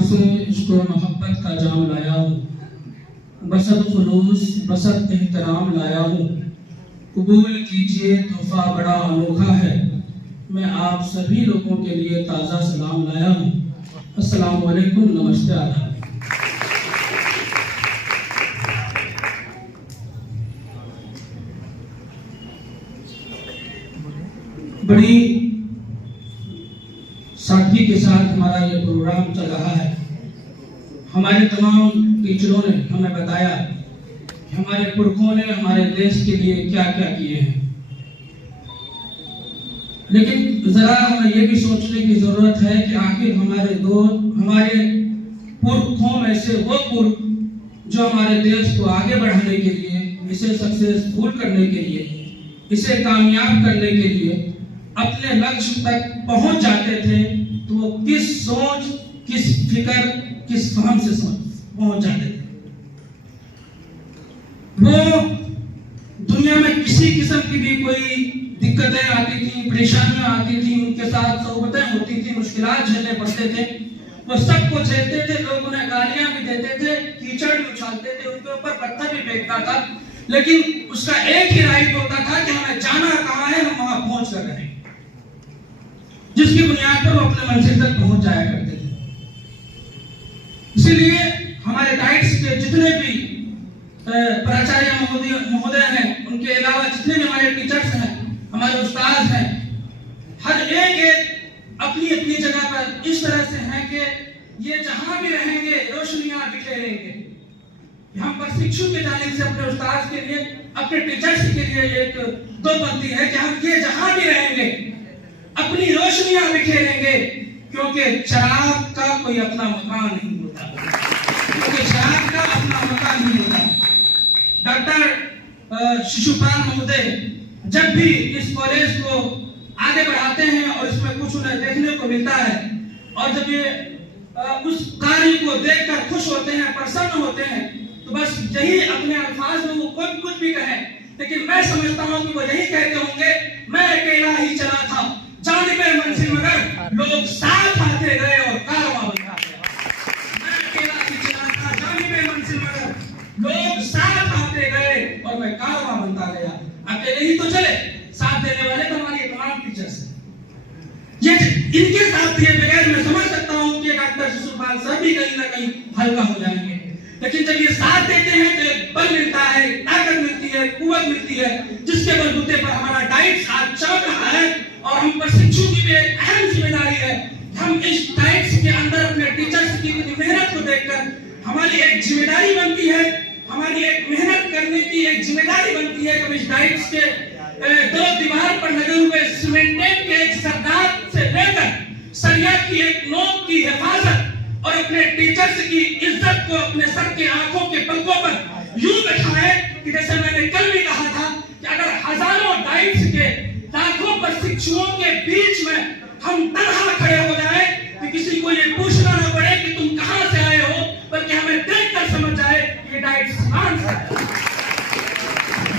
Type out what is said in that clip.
से इश्क़ व मोहब्बत का जाम लाया हूँ, बसत खुलूस बसत एहतराम लाया हूँ। कबूल कीजिए तोहफा बड़ा अनोखा है, मैं आप सभी लोगों के लिए ताज़ा सलाम लाया हूँ। अस्सलाम वालेकुम, नमस्ते, आदाब। बड़ी सादगी के साथ हमारा ये प्रोग्राम चल रहा है। हमारे तमाम टीचरों ने हमें बताया कि हमारे पुरखों ने हमारे देश के लिए क्या क्या किए हैं, लेकिन जरा हमें ये भी सोचने की जरूरत है कि आखिर हमारे पुरखों में से वो पुरख जो हमारे देश को आगे बढ़ाने के लिए, इसे सक्सेसफुल करने के लिए, इसे कामयाब करने के लिए अपने लक्ष्य तक पहुंच जाते थे, तो वो किस सोच, किस फिक्र, किस फहम से पहुंच जाते थे। वो दुनिया में किसी किस्म की भी कोई दिक्कतें आती थी, परेशानियां आती थी, उनके साथ सोबतें होती थी, मुश्किलात झेलने पड़ते थे, वो सबको झेलते थे। लोग उन्हें गालियां भी देते थे, कीचड़ भी उछालते थे, उनके ऊपर पत्थर भी फेंकता था, लेकिन उसका एक ही राइट होता था कि हमें जाना कहाँ है, हम वहां पहुंच कर रहें, जिसकी बुनियाद पर वो अपने मंजिल तक पहुंच जाया करते थे। इसीलिए हमारे डाइट्स के जितने भी प्राचार्य महोदय हैं, उनके अलावा जितने भी हमारे टीचर्स हैं, हमारे उस्ताद हैं, हर एक अपनी अपनी जगह पर इस तरह से हैं कि ये जहां भी रहेंगे रोशनियां बिखेरेंगे। हम प्रशिक्षु के जाने से अपने उस्ताद के लिए, अपने टीचर्स के लिए एक दो पंक्ति है कि हम ये जहां भी रहेंगे अपनी रोशनियां बिखेरेंगे, क्योंकि चिराग का कोई अपना मकान नहीं होता, क्योंकि चिराग का अपना मकान नहीं होता। डॉक्टर शिशुपाल महोदय जब भी इस कॉलेज को आगे बढ़ाते हैं और इसमें कुछ उन्हें देखने को मिलता है, और जब ये उस कार्य को देखकर खुश होते हैं, प्रसन्न होते हैं, तो बस यही अपने अल्फाज में वो कुछ भी कहें, लेकिन मैं समझता हूं कि वो यही कहते होंगे, मैं अकेला ही चला था जानिबे मंजिल मगर लोग साथ आते गए और कारवां बनता गया। मैं अकेला ही चला था जानिबे मंजिल मगर लोग साथ आते गए और मैं कारवां बनता गया। अकेले ही तो चले, साथ देने वाले तो हमारे तमाम टीचर्स हैं। ये इनके साथ दिए बगैर मैं समझ सकता हूं कि डॉक्टर शिशुपाल साहब भी कहीं ना कहीं हल्का हो जाएंगे, लेकिन जब ये साथ देते हैं तो एक बल मिलता है, ताकत मिलती है, कुव्वत मिलती है, जिसके बलबूते पर हमारा डाइट्स आज चल रहा है। और हम प्रशिक्षु की भी एक अहम जिम्मेदारी है, हम इस डाइट्स के अंदर अपने टीचर्स की मेहनत को देखकर हमारी एक जिम्मेदारी बनती है, हमारी एक मेहनत करने की एक जिम्मेदारी बनती है कि इस डाइट्स के दो दीवार पर लगे हुए सीमेंटेड के एक सरदार से लेकर सरिया की एक नोक की हिफाजत और अपने टीचर्स की इज्जत को अपने सर के आंखों के पलकों पर यूं बैठाए कि जैसे मैंने कल भी कहा था कि अगर हजारों डाइट्स के लाखों प्रशिक्षुओं के बीच में हम तनहा खड़े हो जाए कि किसी को ये पूछना न पड़े कि तुम कहां से आए हो, बल्कि हमें देखकर समझ जाए ये डाइट्स कहां से है।